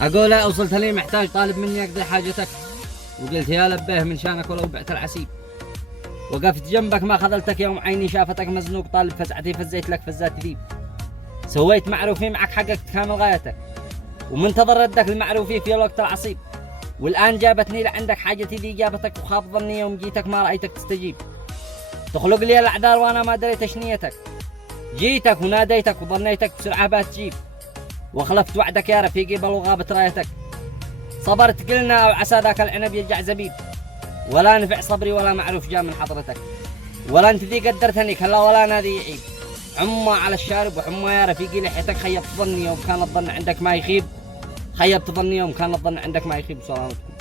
اقول لا، وصلت لي محتاج طالب مني اقضي حاجتك، وقلت يا لبيه من شانك ولو بعت العسيب. وقفت جنبك ما خذلتك يوم عيني شافتك مزنوق طالب فزعتي فزيت لك فزات ذيب. سويت معروفي معك حققت كامل غايتك، ومنتظر ردك المعروفي في الوقت العصيب. والآن جابتني لعندك حاجتي ذي جابتك، وخاب ظني يوم جيتك ما رأيتك تستجيب. تخلق لي الأعذار وأنا ما دريت شنيتك، جيتك وناديتك وظنيتك بسرعة بتجيب. وخلفت وعدك يا رفيقي بل وغابت رايتك. صبرت قلنا وعسى ذاك العنب يرجع زبيب، ولا نفع صبري ولا معروف جاء من حضرتك. ولا انت ذي قدرتني كلا ولا نادي يعيب. عما على الشارب وحما يا رفيقي لحيتك، خيبت ظني يوم كان الظن عندك ما يخيب. خيبت ظني يوم كان الظن عندك ما يخيب. سلامتكم.